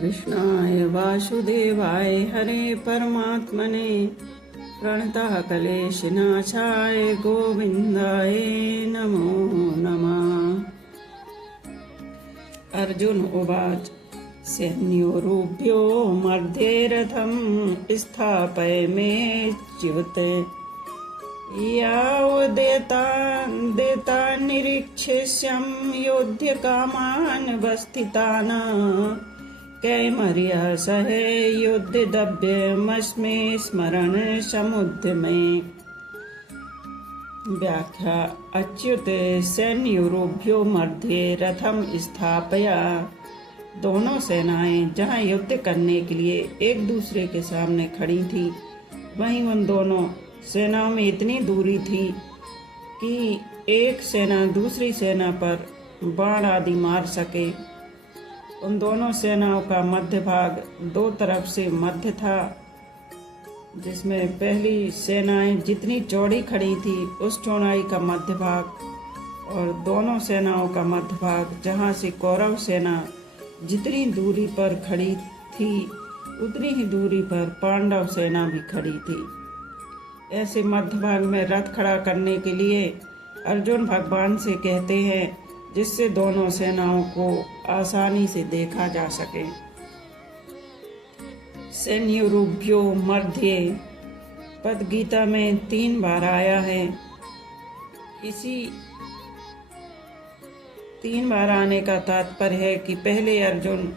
कृष्णाय वासुदेवाय हरे परमात्मने प्रणतः क्लेशनाशाय गोविन्दाय नमो नमः। अर्जुन उवाच सैन्योरुभ्यो मध्ये रथं स्थापयमेच्युते यावदेता निरीक्षिष्यं योध्यकामान् वस्थितान् कैमर्यः सहे युद्धदभ्यमस्मे स्मरण समुद्यमे। व्याख्या। अच्युते सैन्योरुभ्यो मध्ये रथम स्थापया। दोनों सेनाएं जहां युद्ध करने के लिए एक दूसरे के सामने खड़ी थी, वहीं उन दोनों सेनाओं में इतनी दूरी थी कि एक सेना दूसरी सेना पर बाण आदि मार सके। उन दोनों सेनाओं का मध्य भाग दो तरफ से मध्य था, जिसमें पहली सेनाएं जितनी चौड़ी खड़ी थी उस चौड़ाई का मध्य भाग, और दोनों सेनाओं का मध्य भाग जहां से कौरव सेना जितनी दूरी पर खड़ी थी उतनी ही दूरी पर पांडव सेना भी खड़ी थी। ऐसे मध्य भाग में रथ खड़ा करने के लिए अर्जुन भगवान से कहते हैं, जिससे दोनों सेनाओं को आसानी से देखा जा सके। सैन्योरुभ्यो मध्ये पद गीता में 3 बार आया है। इसी 3 बार आने का तात्पर्य है कि पहले अर्जुन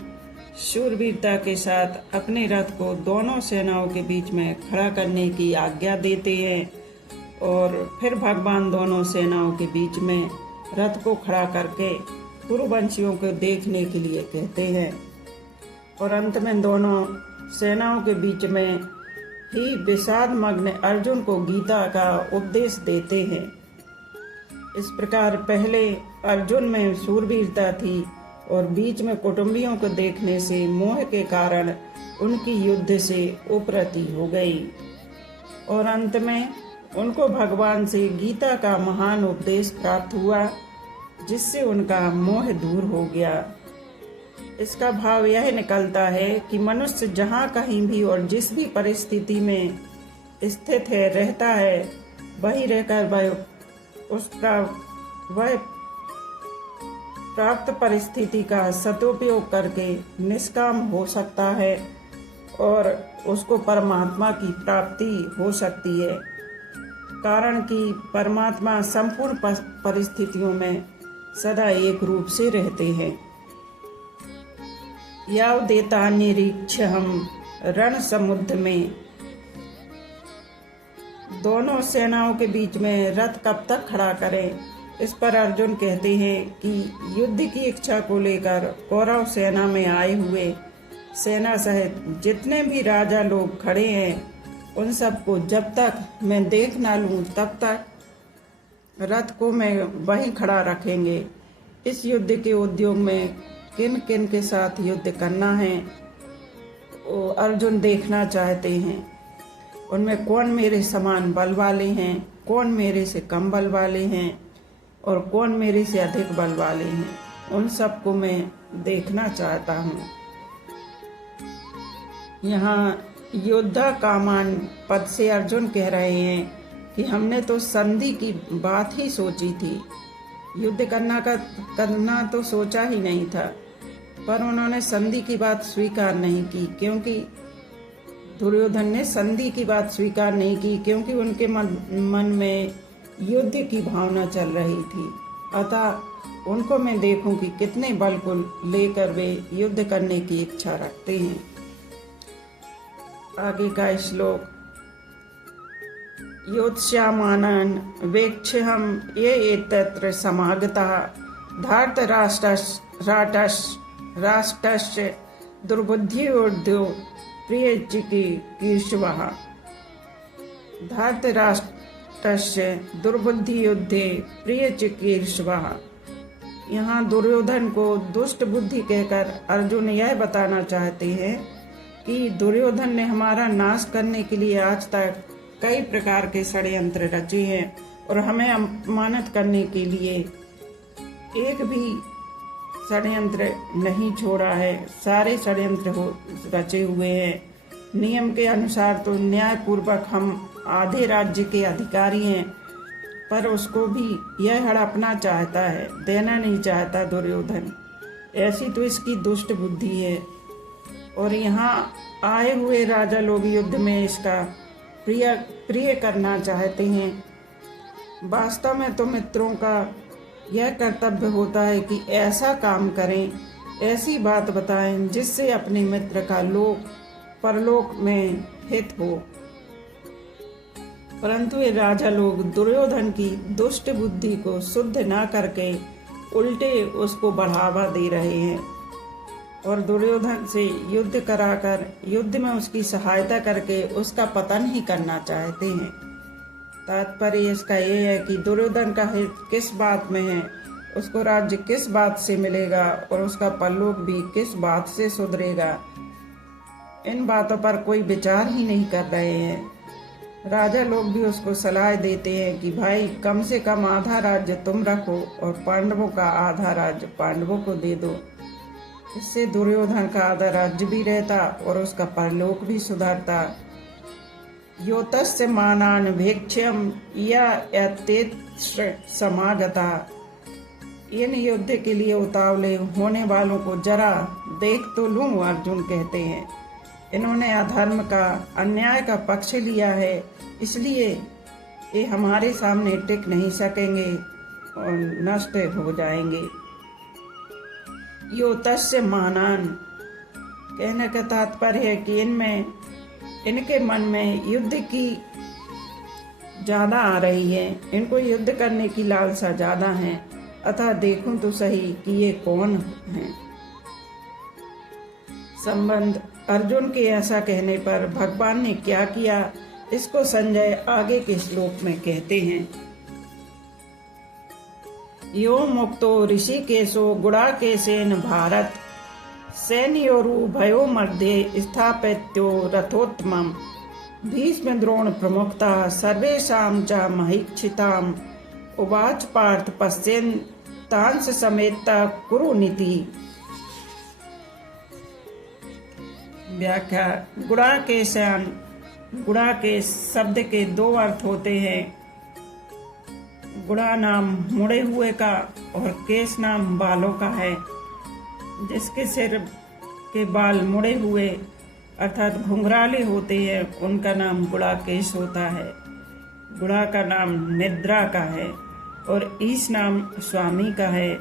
शूरवीरता के साथ अपने रथ को दोनों सेनाओं के बीच में खड़ा करने की आज्ञा देते हैं, और फिर भगवान दोनों सेनाओं के बीच में रथ को खड़ा करके कुरुवंशियों को देखने के लिए कहते हैं, और अंत में दोनों सेनाओं के बीच में ही विषाद मग्न अर्जुन को गीता का उपदेश देते हैं। इस प्रकार पहले अर्जुन में शूरवीरता थी और बीच में कुटुंबियों को देखने से मोह के कारण उनकी युद्ध से उपरति हो गई, और अंत में उनको भगवान से गीता का महान उपदेश प्राप्त हुआ, जिससे उनका मोह दूर हो गया। इसका भाव यह निकलता है कि मनुष्य जहाँ कहीं भी और जिस भी परिस्थिति में स्थित है रहता है, वही रहकर वह प्राप्त परिस्थिति का सदुपयोग करके निष्काम हो सकता है और उसको परमात्मा की प्राप्ति हो सकती है, कारण कि परमात्मा संपूर्ण परिस्थितियों में सदा एक रूप से रहते हैं। यावदेता निरीक्षहम् रण समुद्र में। दोनों सेनाओं के बीच में रथ कब तक खड़ा करें, इस पर अर्जुन कहते हैं कि युद्ध की इच्छा को लेकर कौरव सेना में आए हुए सेना सहित जितने भी राजा लोग खड़े हैं, उन सबको जब तक मैं देख ना लूं तब तक रथ को मैं वहीं खड़ा रखेंगे। इस युद्ध के उद्योग में किन किन के साथ युद्ध करना है वो अर्जुन देखना चाहते हैं। उनमें कौन मेरे समान बल वाले हैं, कौन मेरे से कम बल वाले हैं और कौन मेरे से अधिक बल वाले हैं, उन सबको मैं देखना चाहता हूँ। यहाँ योद्धा कामान पद से अर्जुन कह रहे हैं कि हमने तो संधि की बात ही सोची थी, युद्ध करना तो सोचा ही नहीं था, पर उन्होंने संधि की बात स्वीकार नहीं की, क्योंकि दुर्योधन ने संधि की बात स्वीकार नहीं की क्योंकि उनके मन में युद्ध की भावना चल रही थी। अतः उनको मैं देखूं कि कितने बल को लेकर वे युद्ध करने की इच्छा रखते हैं। आगे का श्लोक। योत्स्यामानन् वेक्षहं ये एतत्र समागताः धार्तराष्ट्रस्य दुर्बुद्धियोर्ध्यो प्रियचिकीर्षवः। धार्तराष्ट्रस्य दुर्बुद्धियुद्धे प्रियचिकीर्षवः। यहाँ दुर्योधन को दुष्ट बुद्धि कहकर अर्जुन यह बताना चाहते हैं कि दुर्योधन ने हमारा नाश करने के लिए आज तक कई प्रकार के षड्यंत्र रचे हैं और हमें अपमानित करने के लिए एक भी षड्यंत्र नहीं छोड़ा है, सारे षड्यंत्र रचे हुए हैं। नियम के अनुसार तो न्यायपूर्वक हम आधे राज्य के अधिकारी हैं, पर उसको भी यह हड़पना चाहता है, देना नहीं चाहता दुर्योधन। ऐसी तो इसकी दुष्ट बुद्धि है। और यहाँ आए हुए राजा लोग युद्ध में इसका प्रिय करना चाहते हैं। वास्तव में तो मित्रों का यह कर्तव्य होता है कि ऐसा काम करें, ऐसी बात बताएं जिससे अपने मित्र का लोक परलोक में हित हो। परंतु ये राजा लोग दुर्योधन की दुष्ट बुद्धि को शुद्ध ना करके उल्टे उसको बढ़ावा दे रहे हैं और दुर्योधन से युद्ध कराकर, युद्ध में उसकी सहायता करके उसका पतन ही करना चाहते हैं। तात्पर्य इसका यह है कि दुर्योधन का हित किस बात में है, उसको राज्य किस बात से मिलेगा और उसका परलोक भी किस बात से सुधरेगा, इन बातों पर कोई विचार ही नहीं कर रहे हैं। राजा लोग भी उसको सलाह देते हैं कि भाई कम से कम आधा राज्य तुम रखो और पांडवों का आधा राज्य पांडवों को दे दो। इससे दुर्योधन का आधा राज्य भी रहता और उसका परलोक भी सुधरता। योतस्य मानान भेक्ष्यम या यतेत्र समागता। इन युद्ध के लिए उतावले होने वालों को जरा देख तो लूं, अर्जुन कहते हैं। इन्होंने अधर्म का, अन्याय का पक्ष लिया है, इसलिए ये हमारे सामने टिक नहीं सकेंगे और नष्ट हो जाएंगे। योतस्य मानान कहने का तात्पर्य है कि इनके मन में युद्ध की ज्यादा आ रही है, इनको युद्ध करने की लालसा ज्यादा है। अतः देखूं तो सही कि ये कौन है। संबंध अर्जुन के ऐसा कहने पर भगवान ने क्या किया, इसको संजय आगे के श्लोक में कहते हैं। यो मुक्तो ऋषिकेशो गुडाकेशेन भारत सैन्योरुभयो मध्ये स्थापितो रथोत्तमम् भीष्म द्रोण प्रमुखता सर्वेषां च महीक्षिताम् उवाच पार्थ पश्यन् तांस समेता कुरुनीति। व्याख्या। गुडाकेशान, गुडाकेश शब्द के दो अर्थ होते हैं। गुड़ा नाम मुड़े हुए का और केश नाम बालों का है। जिसके सिर के बाल मुड़े हुए अर्थात घुंघराले होते हैं, उनका नाम गुड़ाकेश होता है। गुड़ा का नाम निद्रा का है और ईश नाम स्वामी का है।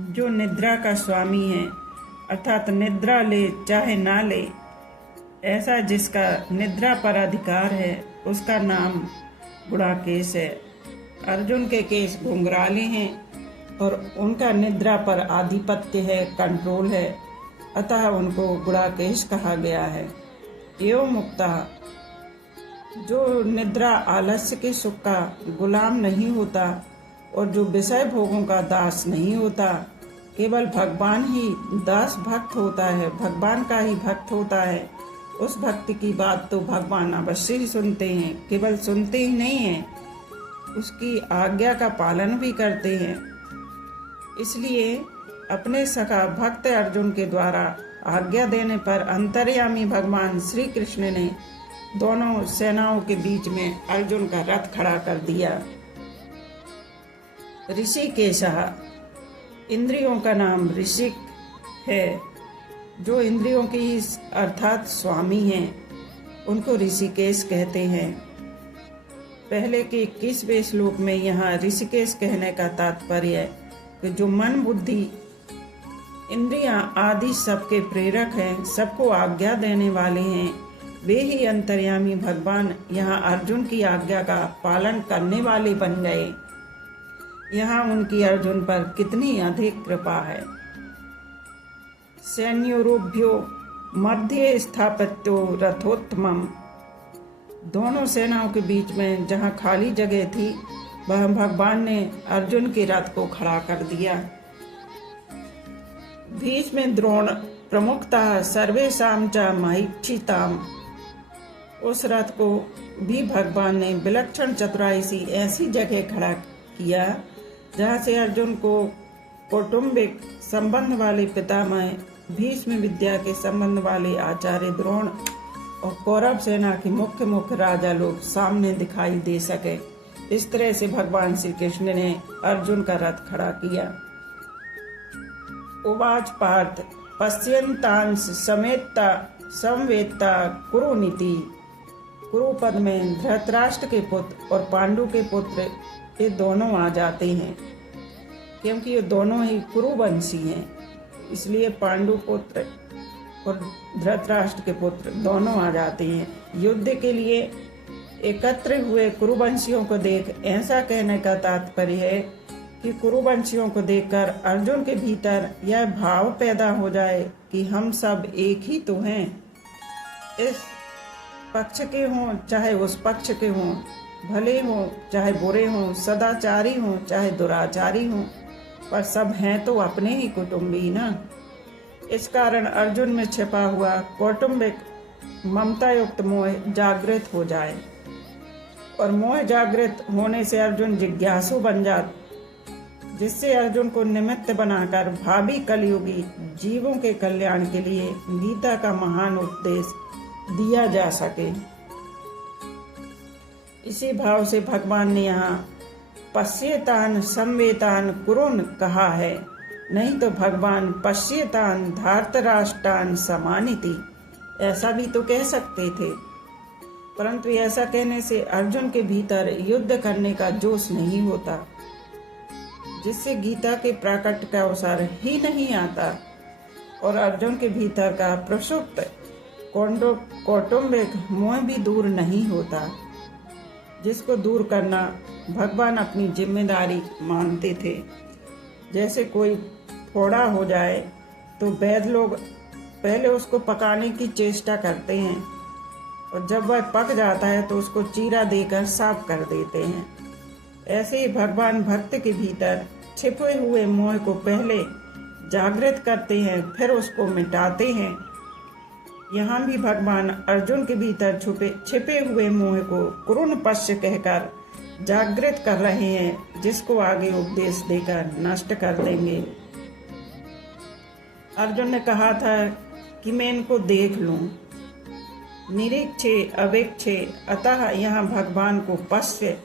जो निद्रा का स्वामी है अर्थात निद्रा ले चाहे ना ले, ऐसा जिसका निद्रा पर अधिकार है, उसका नाम गुड़ाकेश है। अर्जुन के केश घुंघराले हैं और उनका निद्रा पर आधिपत्य है, कंट्रोल है, अतः उनको गुड़ाकेश कहा गया है। एवं मुक्ता, जो निद्रा आलस्य के सुख का गुलाम नहीं होता और जो विषय भोगों का दास नहीं होता, केवल भगवान ही दास भक्त होता है, भगवान का ही भक्त होता है। उस भक्ति की बात तो भगवान अवश्य ही सुनते हैं, केवल सुनते ही नहीं हैं, उसकी आज्ञा का पालन भी करते हैं। इसलिए अपने सखा भक्त अर्जुन के द्वारा आज्ञा देने पर अंतर्यामी भगवान श्री कृष्ण ने दोनों सेनाओं के बीच में अर्जुन का रथ खड़ा कर दिया। ऋषिकेशः, इंद्रियों का नाम ऋषिक है। जो इंद्रियों की अर्थात स्वामी हैं, उनको ऋषिकेश कहते हैं। पहले के 21वें श्लोक में यहाँ ऋषिकेश कहने का तात्पर्य है कि जो मन, बुद्धि, इंद्रियां आदि सबके प्रेरक हैं, सबको आज्ञा देने वाले हैं, वे ही अंतर्यामी भगवान यहाँ अर्जुन की आज्ञा का पालन करने वाले बन गए। यहाँ उनकी अर्जुन पर कितनी अधिक कृपा है। सैन्योरुभ्यो मध्ये स्थापितो रथोत्तमम्, दोनों सेनाओं के बीच में जहाँ खाली जगह थी, वह भगवान ने अर्जुन के रथ को खड़ा कर दिया। भीष्म द्रोण प्रमुखतः सर्वेषां च महीक्षिताम्, उस रथ को भी भगवान ने विलक्षण चतुराई सी ऐसी जगह खड़ा किया जहाँ से अर्जुन को कौटुंबिक संबंध वाले पितामह भीष्म, विद्या के संबंध वाले आचार्य द्रोण और कौरव सेना के मुख्य राजा लोग सामने दिखाई दे सके। इस तरह से भगवान श्री कृष्ण ने अर्जुन का रथ खड़ा किया। उवाच पार्थ पश्यन्तांस समेता समवेता कुरुनीति। कुरु पद में धृतराष्ट्र के पुत्र और पांडु के पुत्र ये दोनों आ जाते हैं, क्योंकि ये दोनों ही कुरुवंशी हैं, इसलिए पांडु पुत्र और धृतराष्ट्र के पुत्र दोनों आ जाते हैं। युद्ध के लिए एकत्र हुए कुरुवंशियों को देख ऐसा कहने का तात्पर्य है कि कुरुवंशियों को देखकर अर्जुन के भीतर यह भाव पैदा हो जाए कि हम सब एक ही तो हैं। इस पक्ष के हों चाहे उस पक्ष के हों, भले हों चाहे बुरे हों, सदाचारी हों चाहे दुराचारी हों, पर सब हैं तो अपने ही कुटुंबी ना। इस कारण अर्जुन में छिपा हुआ कौटुंबिक ममता युक्त मोह जागृत हो जाए, और मोह जागृत होने से अर्जुन जिज्ञासु बन जाता, जिससे अर्जुन को निमित्त बनाकर भावी कलयुगी जीवों के कल्याण के लिए गीता का महान उपदेश दिया जा सके। इसी भाव से भगवान ने यहाँ पश्येतान संवेतान कुरुन कहा है, नहीं तो भगवान पश्येतान धार्तराष्ट्रान समानिति ऐसा भी तो कह सकते थे, परंतु ऐसा कहने से अर्जुन के भीतर युद्ध करने का जोश नहीं होता, जिससे गीता के प्राकट्य का अवसर ही नहीं आता, और अर्जुन के भीतर का प्रसुप्त कौटुंबिक मोह भी दूर नहीं होता, जिसको दूर करना भगवान अपनी जिम्मेदारी मानते थे। जैसे कोई फोड़ा हो जाए तो वैद्य लोग पहले उसको पकाने की चेष्टा करते हैं, और जब वह पक जाता है तो उसको चीरा देकर साफ कर देते हैं। ऐसे ही भगवान भक्त के भीतर छिपे हुए मोह को पहले जागृत करते हैं, फिर उसको मिटाते हैं। यहाँ भी भगवान अर्जुन के भीतर छिपे हुए मोह को कुरुन पश्य कहकर जागृत कर रहे हैं, जिसको आगे उपदेश देकर नष्ट कर देंगे। अर्जुन ने कहा था कि मैं इनको देख लूं, निरीक्षे अवेक्षे, अतः यहाँ भगवान को पश्य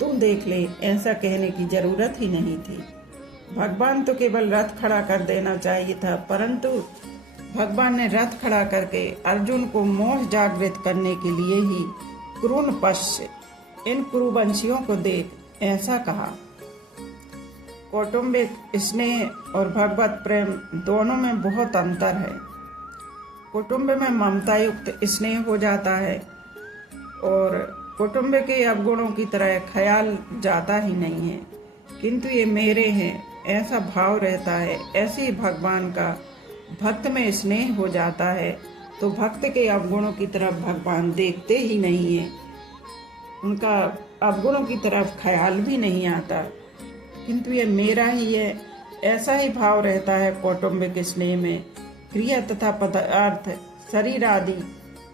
तू देख ले ऐसा कहने की जरूरत ही नहीं थी। भगवान तो केवल रथ खड़ा कर देना चाहिए था, परंतु भगवान ने रथ खड़ा करके अर्जुन को मोह जागृत करने के लिए ही कुरुन पश्य, इन कुरुवंशियों को देख ऐसा कहा। कौटुंबिक स्नेह और भगवत प्रेम दोनों में बहुत अंतर है। कुटुंब में ममता युक्त स्नेह हो जाता है, और कुटुंब के अवगुणों की तरह ख्याल जाता ही नहीं है, किंतु ये मेरे हैं ऐसा भाव रहता है। ऐसे ही भगवान का भक्त में स्नेह हो जाता है तो भक्त के अवगुणों की तरफ भगवान देखते ही नहीं है, उनका अवगुणों की तरफ ख्याल भी नहीं आता, किंतु ये मेरा ही है ऐसा ही भाव रहता है। कौटुंबिक स्नेह में क्रिया तथा पदार्थ शरीर आदि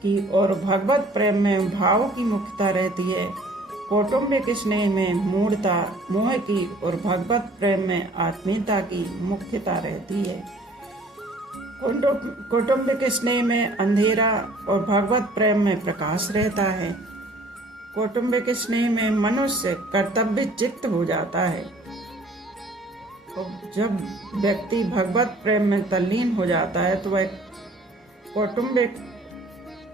की और भगवत प्रेम में भाव की मुख्यता रहती है। कौटुंबिक स्नेह में मूढ़ता मोह की और भगवत प्रेम में आत्मीयता की मुख्यता रहती है। कौटुंबिक स्नेह में अंधेरा और भगवत प्रेम में प्रकाश रहता है। कौटुंबिक स्नेह में मनुष्य कर्तव्य चित्त हो जाता है, और जब व्यक्ति भगवत प्रेम में तल्लीन हो जाता है तो वह कौटुंबिक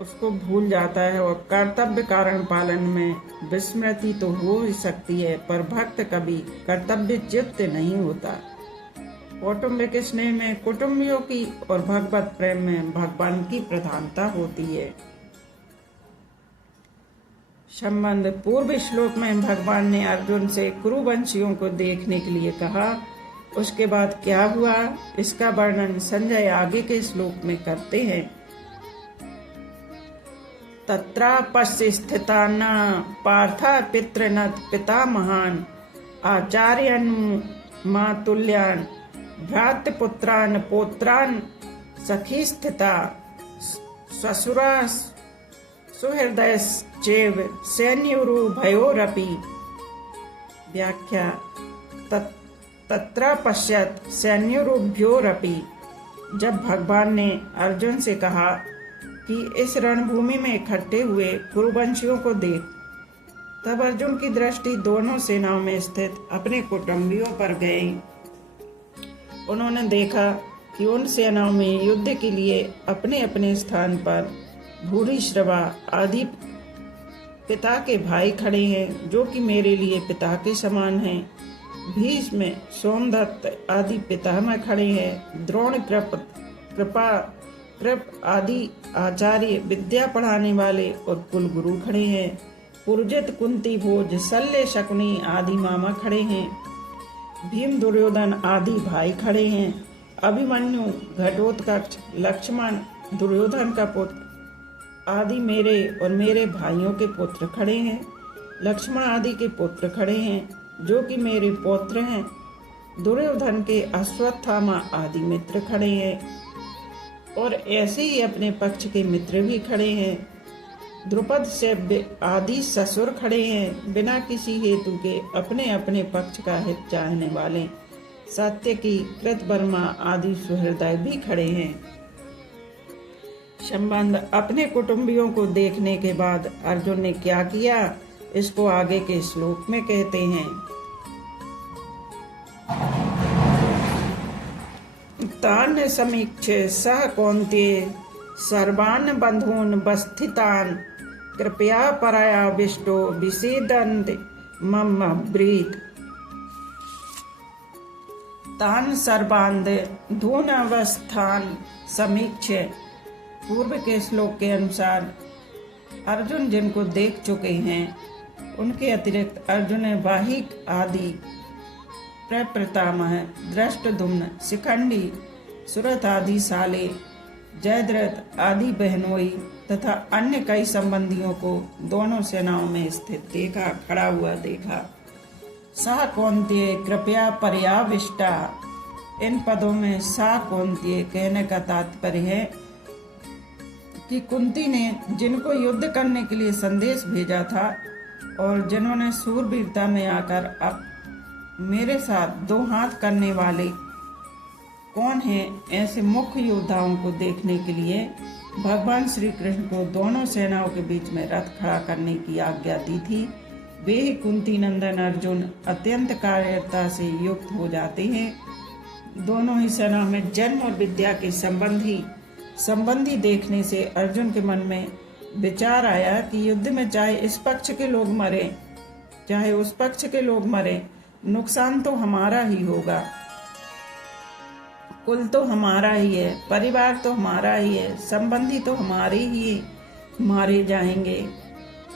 उसको भूल जाता है, और कर्तव्य कारण पालन में विस्मृति तो हो ही सकती है, पर भक्त कभी कर्तव्य चित्त नहीं होता। कौटुंबिक स्नेह में कुटुंबियों की और भगवत प्रेम में भगवान की प्रधानता होती है। संबंध पूर्व श्लोक में भगवान ने अर्जुन से कुरुवंशियों को देखने के लिए कहा, उसके बाद क्या हुआ इसका वर्णन संजय आगे के श्लोक में करते हैं। तत्रापश्य स्थितान् पार्था पितृनत पितामहान् आचार्यान् मातुल्यान् भ्रातृपुत्रान् पौत्रान् सखी स्थिता ससुरा सुहृदयश्चैव सैन्योरुभयोरपि। व्याख्या तत्र पश्यत सैन्योरुभयोरपि। जब भगवान ने अर्जुन से कहा कि इस रणभूमि में इकट्ठे हुए कुरुवंशियों को देख, तब अर्जुन की दृष्टि दोनों सेनाओं में स्थित अपने कुटुंबियों पर गई। उन्होंने देखा कि उन सेनाओं में युद्ध के लिए अपने अपने स्थान पर भूरिश्रवा आदि पिता के भाई खड़े हैं, जो कि मेरे लिए पिता के समान हैं। भीष्म, सोमदत्त आदि पितामह खड़े हैं। द्रोण, कृप आदि आचार्य, विद्या पढ़ाने वाले और कुल गुरु खड़े हैं। पुरजित, कुंती भोज, शल्य, शकुनी आदि मामा खड़े हैं। भीम, दुर्योधन आदि भाई खड़े हैं। अभिमन्यु, घटोत्कच, लक्ष्मण, दुर्योधन का पुत्र आदि मेरे और मेरे भाइयों के पुत्र खड़े हैं। लक्ष्मण आदि के पुत्र खड़े हैं, जो कि मेरे पौत्र हैं। दुर्योधन के अश्वत्थामा आदि मित्र खड़े हैं, और ऐसे ही अपने पक्ष के मित्र भी खड़े हैं। द्रुपद से आदि ससुर खड़े हैं। बिना किसी हेतु के अपने अपने पक्ष का हित चाहने वाले सात्यकी, कृतवर्मा आदि सुहृदय भी खड़े हैं। संबंध अपने कुटुंबियों को देखने के बाद अर्जुन ने क्या किया, इसको आगे के श्लोक में कहते हैं। तान समीक्षे सह कौन्तेय सर्वान् बंधून् वस्थितान् कृपया परायाविष्टो विषेदन्त मम ब्रीत। तान सर्वान् धूनवस्थान समीक्षे। पूर्व के श्लोक के अनुसार अर्जुन जिनको देख चुके हैं, उनके अतिरिक्त अर्जुन ने वाहिक आदि, प्रपितामह, दृष्टद्युम्न, शिखंडी, सुरथ आदि साले, जयद्रथ आदि बहनोई तथा अन्य कई संबंधियों को दोनों सेनाओं में स्थित देखा, खड़ा हुआ देखा। सा कौन्तेय कृपया पर्याविष्टा। इन पदों में सा कौन्तेय कहने का तात्पर्य है कि कुंती ने जिनको युद्ध करने के लिए संदेश भेजा था और जिन्होंने शूरवीरता में आकर अब मेरे साथ दो हाथ करने वाले कौन हैं, ऐसे मुख्य योद्धाओं को देखने के लिए भगवान श्री कृष्ण को दोनों सेनाओं के बीच में रथ खड़ा करने की आज्ञा दी थी। वे ही कुंती नंदन अर्जुन अत्यंत कायरता से युक्त हो जाते हैं। दोनों ही सेनाओं में जन्म और विद्या के संबंधी देखने से अर्जुन के मन में विचार आया कि युद्ध में चाहे इस पक्ष के लोग मरे चाहे उस पक्ष के लोग मरे, नुकसान तो हमारा ही होगा। कुल तो हमारा ही है, परिवार तो हमारा ही है, संबंधी तो हमारे ही मारे जाएंगे।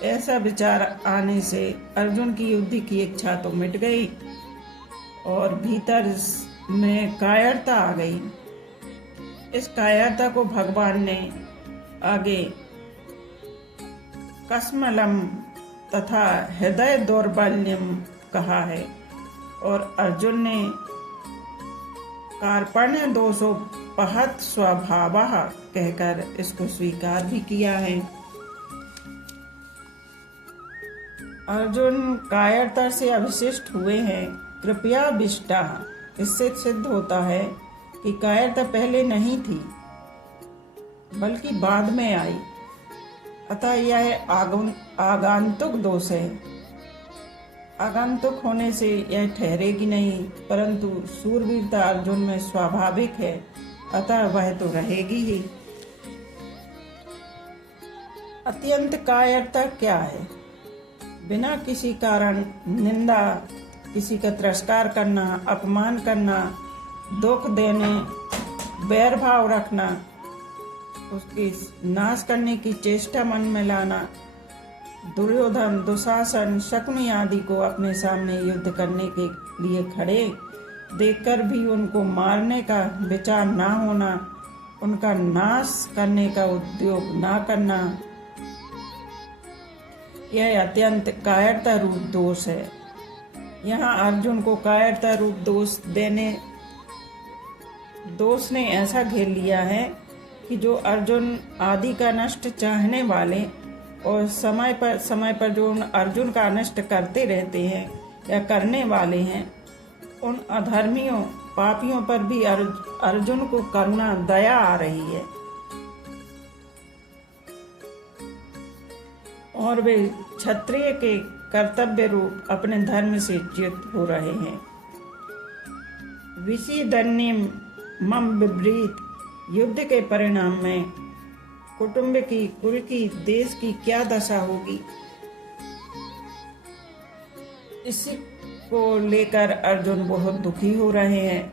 ऐसा विचार आने से अर्जुन की युद्ध की इच्छा तो मिट गई और भीतर में कायरता आ गई। इस कायरता को भगवान ने आगे कसमलम तथा हृदय दौर्बल्यम कहा है, और अर्जुन ने कार्पण्य दोषोपहत स्वभावः कहकर इसको स्वीकार भी किया है। अर्जुन कायरता से अभिशिष्ट हुए हैं। कृपया विष्टा, इससे सिद्ध होता है कि कायरता पहले नहीं थी बल्कि बाद में आई, अतः यह आगंतुक दोष है। आगंतुक होने से यह ठहरेगी नहीं, परंतु शूरवीरता अर्जुन में स्वाभाविक है, अतः वह तो रहेगी ही। अत्यंत कायरता क्या है? बिना किसी कारण निंदा, किसी का तिरस्कार करना, अपमान करना, दुख देने, बैर भाव रखना, उसकी नाश करने की चेष्टा मन में लाना, दुर्योधन, दुशासन, शकुनी आदि को अपने सामने युद्ध करने के लिए खड़े देखकर भी उनको मारने का विचार ना होना, उनका नाश करने का उद्योग ना करना, यह अत्यंत कायरता रूप दोष है। यहाँ अर्जुन को कायरता रूप दोष ने ऐसा घेर लिया है कि जो अर्जुन आदि का नष्ट चाहने वाले और समय पर जो अर्जुन का नष्ट करते रहते हैं या करने वाले हैं, उन अधर्मियों पापियों पर भी अर्जुन को करुणा दया आ रही है और वे क्षत्रिय के कर्तव्य रूप अपने धर्म से च्युत हो रहे हैं। विषीदन्यम मम विपरीत, युद्ध के परिणाम में कुटुंब की, कुल की, देश की क्या दशा होगी, इसी को लेकर अर्जुन बहुत दुखी हो रहे हैं।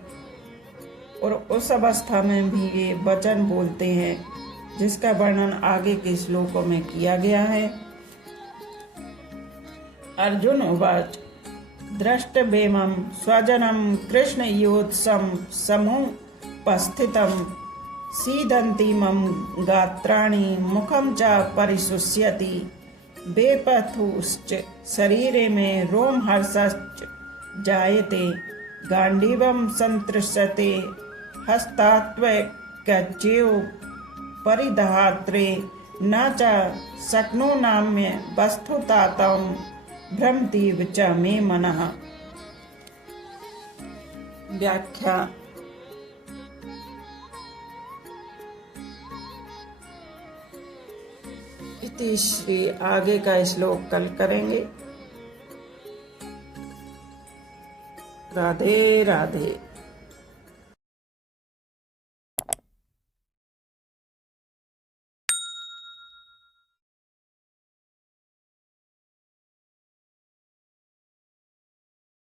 और उस अवस्था में भी ये वचन बोलते हैं जिसका वर्णन आगे के श्लोकों में किया गया है। अर्जुन उवाच द्रष्टव्यमं स्वजनं कृष्ण योत्सं समुपस्थितं सीदन्ति मम गात्राणि मुखं च परिशुष्यति बेपथुश्च शरीरे में रोमहर्षश्च जायते गांडीवं संतृष्यते हस्तात्वैकच्चेव परिदहात्रे न च शक्नुनाम्य वस्तुतातं भ्रमतीव च मे मनः। व्याख्या। इति श्री, आगे का श्लोक कल करेंगे। राधे राधे।